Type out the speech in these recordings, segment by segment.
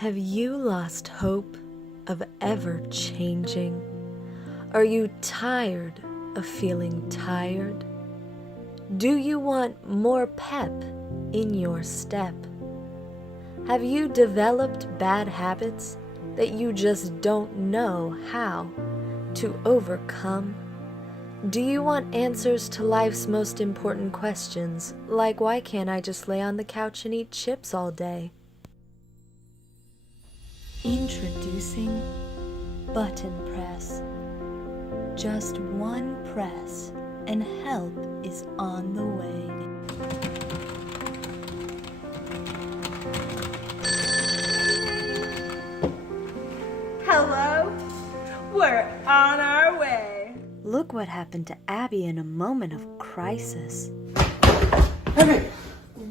Have you lost hope of ever changing? Are you tired of feeling tired? Do you want more pep in your step? Have you developed bad habits that you just don't know how to overcome? Do you want answers to life's most important questions, like why can't I just lay on the couch and eat chips all day? Introducing Button Press. Just one press and help is on the way. Hello? We're on our way. Look what happened to Abby in a moment of crisis. Abby,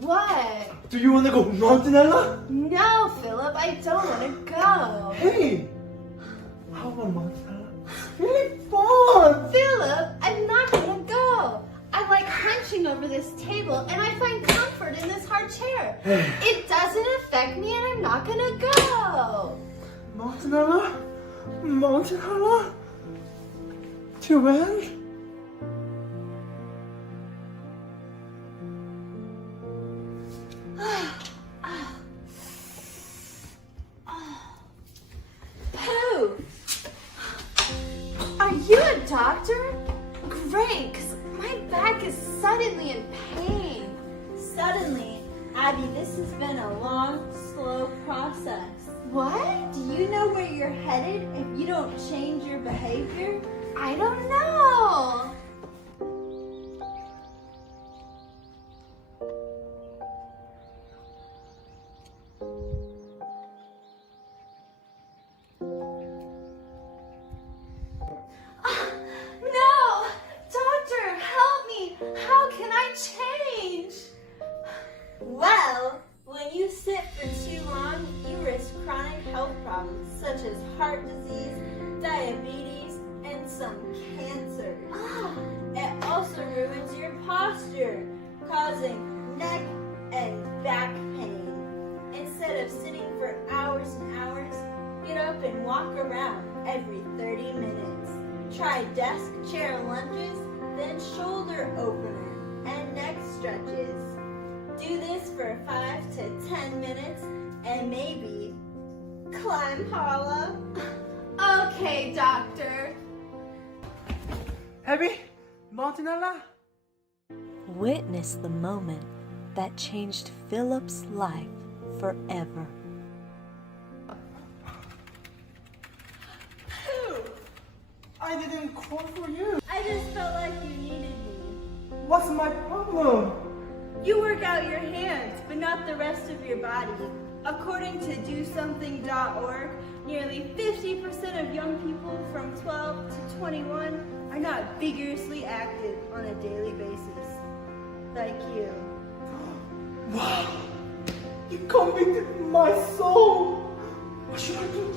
What? do you want to go mountainella? No, Philip, I don't want to go. Hey, how about mountainella? Really fun. Philip, I'm not going to go. I like hunching over this table and I find comfort in this hard chair. It doesn't affect me and I'm not going to go. Mountainella? Mountainella? To when? Pooh! Are you a doctor? Great, 'cause my back is suddenly in pain. Suddenly, Abby, this has been a long, slow process. What? Do you know where you're headed if you don't change your behavior? I don't know. No! Doctor, help me! How can I change? Well, when you sit for too long, you risk chronic health problems such as heart disease, diabetes, and some cancers. It also ruins your posture, causing neck and back pain. Instead of sitting for hours and hours, get up and walk around every 30 minutes. Try desk chair lunges, then shoulder opener and neck stretches. Do this for 5 to 10 minutes and maybe climb Hala. Okay, doctor. Abby, mountainella? Witness the moment that changed Philip's life forever. I didn't call for you. I just felt like you needed me. What's my problem? You work out your hands, but not the rest of your body. According to DoSomething.org, nearly 50% of young people from 12 to 21 are not vigorously active on a daily basis. Like you. Wow, you convicted my soul. What should I do?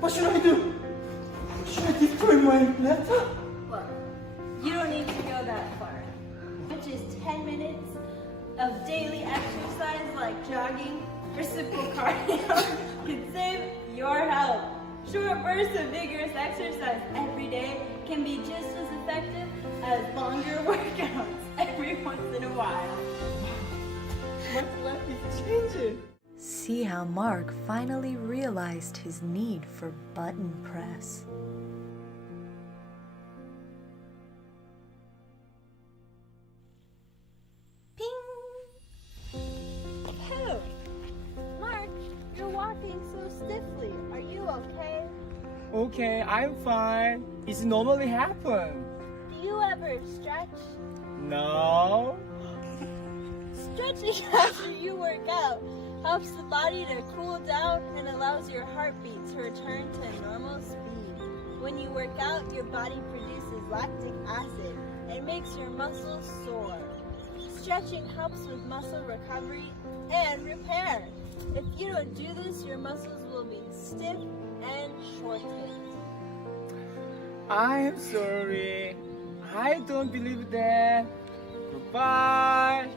What should I do? Should I destroy my letter? Look, you don't need to go that far. Just 10 minutes of daily exercise like jogging or simple cardio can save your health. Short bursts of vigorous exercise every day can be just as effective as longer workouts every once in a while. My life is changing. See how Mark finally realized his need for button press. Pooh! Mark, you're walking so stiffly. Are you okay? Okay, I'm fine. It normally happen. Do you ever stretch? No. Stretching after you work out helps the body to cool down and allows your heartbeat to return to normal speed. When you work out, your body produces lactic acid and makes your muscles sore. Stretching helps with muscle recovery and repair. If you don't do this, your muscles will be stiff and shortened. I am sorry. I don't believe that. Goodbye.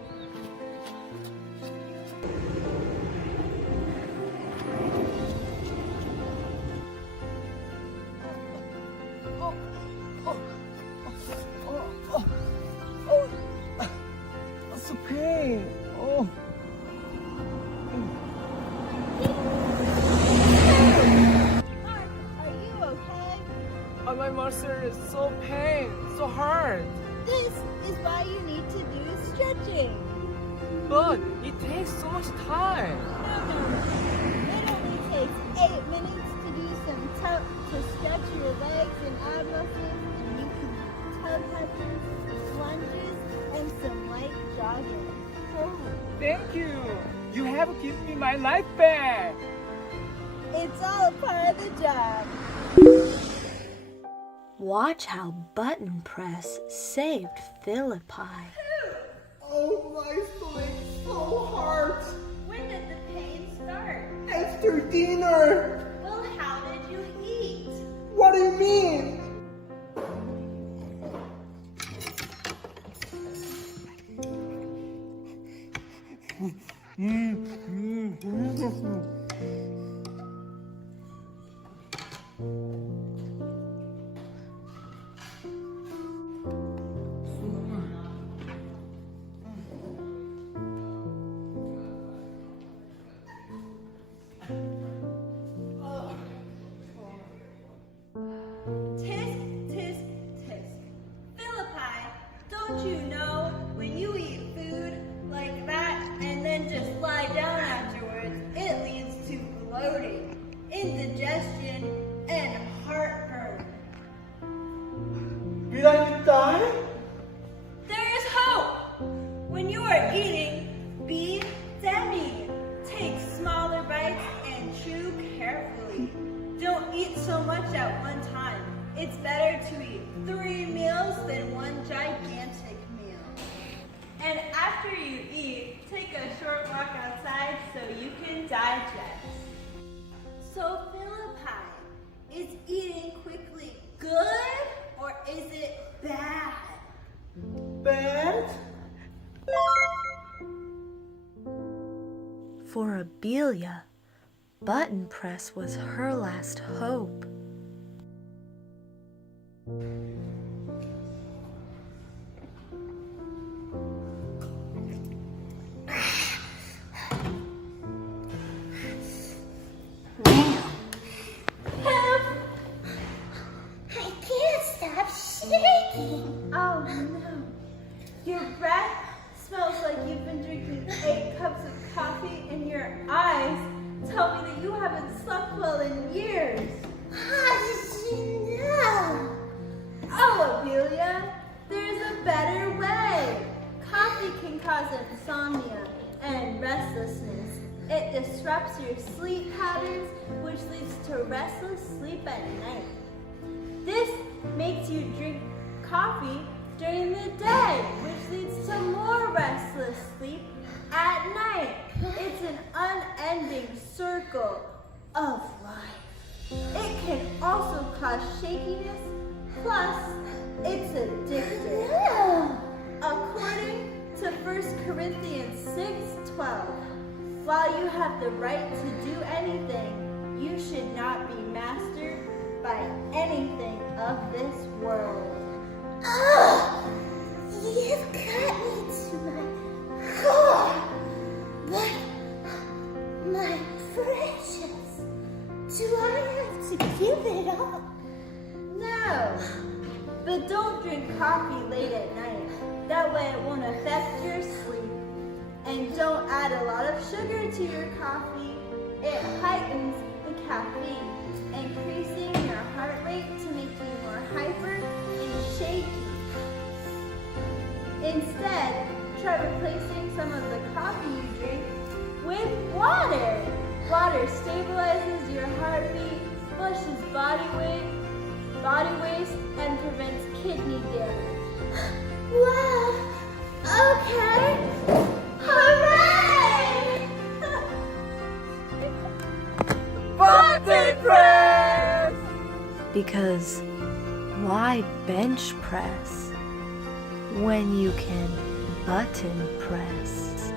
So pain. Oh. Mark, are you okay? My muscle is so pain, so hard. This is why you need to do stretching. But it takes so much time. No. It only takes 8 minutes to do to stretch your legs and ab muscles, and you can do toe touches, lunges, and some light jogging. Oh, thank you. You have given me my life back. It's all a part of the job. Watch how button press saved Philippi. Oh, my stomach's so hard. When did the pain start? After dinner. Well, how did you eat? What do you mean? Tisk, tisk, tisk. Philippi, don't you know when you eat food like that and then just lie down afterwards, it leads to bloating, indigestion, and heartburn. Will I die? There is hope! When you are eating, be demi. Take smaller bites and chew carefully. Don't eat so much at one time. It's better to eat 3 meals than one gigantic meal. And after you eat, take a short walk outside so you can digest. So Philippi, is eating quickly good or is it bad? Bad? For Abelia, button press was her last hope. I can't stop shaking. Oh no. Your breath smells like you've been drinking 8 cups of coffee and your eyes tell me that you haven't slept well in years. How did you know? Oh, Amelia, there's a better way. Coffee can cause insomnia and restlessness. It disrupts your sleep patterns, which leads to restless sleep at night. This makes you drink coffee during the day, which leads to more restless sleep at night. It's an unending circle of life. It can also cause shakiness, plus it's addictive. According to 1 Corinthians 6:12, while you have the right to do anything, you should not be mastered by anything of this world. Oh, you've got me to my core. But, my precious, do I have to give it up? No, but don't drink coffee late at night. That way it won't affect your sleep. And don't add a lot of sugar to your coffee. It heightens the caffeine, increasing your heart rate to make you more hyper and shaky. Instead, try replacing some of the coffee you drink with water. Water stabilizes your heartbeat, flushes body waste, and prevents kidney damage. Wow, okay. Hooray! Button press! Because why bench press when you can button press?